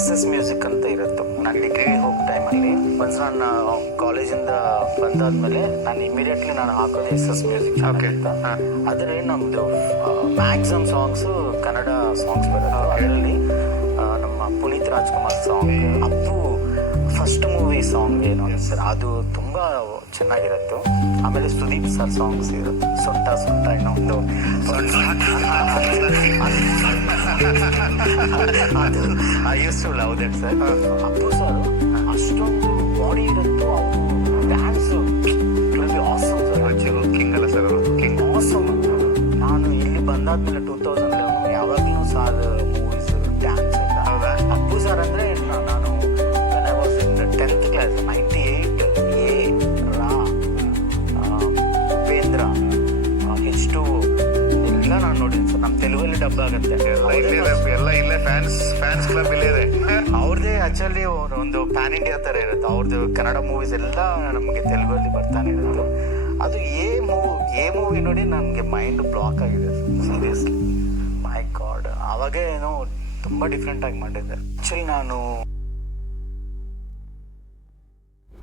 SS music ಅಂತ ಇರುತ್ತೆ. ನಾನು ಡಿಗ್ರಿ ಹೋಗೋ ಟೈಮಲ್ಲಿ ಒನ್ಸ್ ನಾನು ಕಾಲೇಜಿಂದ ಬಂದಾದ್ಮೇಲೆ ನಾನು ಇಮಿಡಿಯೇಟ್ಲಿ ನಾನು ಹಾಕೋದು SS ಮ್ಯೂಸಿಕ್ ಅಂತ. ಅದರಲ್ಲಿ ನಮ್ಮದು ಮ್ಯಾಕ್ಸಿಮಮ್ ಸಾಂಗ್ಸು ಕನ್ನಡ ಸಾಂಗ್ಸ್ ಬರುತ್ತೆ. ಅದರಲ್ಲಿ ನಮ್ಮ Puneeth Rajkumar song Appu first movie song ಏನು ಸರ್, ಅದು ತುಂಬ ಚೆನ್ನಾಗಿರುತ್ತೆ. ಆಮೇಲೆ ಸುದೀಪ್ ಸರ್ ಸಾಂಗ್ಸ್ ಇರುತ್ತೆ, ಸೊಂಟ ಸೊಂಟ ಏನೋ ಒಂದು ಅದು I use to love that sir. Appu sir ಅಷ್ಟೊಂದು ಬಾಡಿ ಇರುತ್ತೋ, ಅವರು ಡ್ಯಾನ್ಸು ಆಸಮ್ ಸರ್, ಕಿಂಗ್ ಅಲ್ಲ ಸರ್ ಅವರು, ಕಿಂಗ್ ಆಸಮ್. ನಾನು ಇಲ್ಲಿ ಬಂದಾದ್ಮೇಲೆ 2011 ಯಾವಾಗಲೂ ಸಾರ್ ಮೂವೀಸ್ ಡ್ಯಾನ್ಸ್ ಅಂತ. ಅಪ್ಪು ಸರ್ ಅಂದರೆ ನಾನು when I was in the 10th class 98 A Ra Upendra H2 ಎಲ್ಲ ನಾನು ನೋಡಿದ್ದೀನಿ ಸರ್. ನಮ್ಮ ತೆಲುಗಲ್ಲಿ ಡಬ್ ಆಗುತ್ತೆ ಎಲ್ಲ ಇಲ್ಲೇ ಫ್ಯಾನ್ಸ್ ಕ್ಲಬ್ ಇಲ್ಲೇ ಇದೆ. ಅವ್ರದ್ದೇ ಆಕ್ಚುಲಿ ಒಂದು ಪ್ಯಾನ್ ಇಂಡಿಯಾ ಥರ ಇರುತ್ತೆ. ಅವ್ರದ್ದು ಕನ್ನಡ ಮೂವೀಸ್ ಎಲ್ಲ ನಮಗೆ ತೆಲುಗಲ್ಲಿ ಬರ್ತಾನೆ ಇರುತ್ತೆ. ಅದು ಎ ಮೂವಿ ನೋಡಿ ನನಗೆ ಮೈಂಡ್ ಬ್ಲಾಕ್ ಆಗಿದೆ ಸೀರಿಯಸ್ಲಿ. ಮೈ ಗಾಡ್, ಆವಾಗ ಏನೋ ತುಂಬ ಡಿಫ್ರೆಂಟಾಗಿ ಮಾಡಿದ್ದೆ. ಆ್ಯಕ್ಚುಲಿ ನಾನು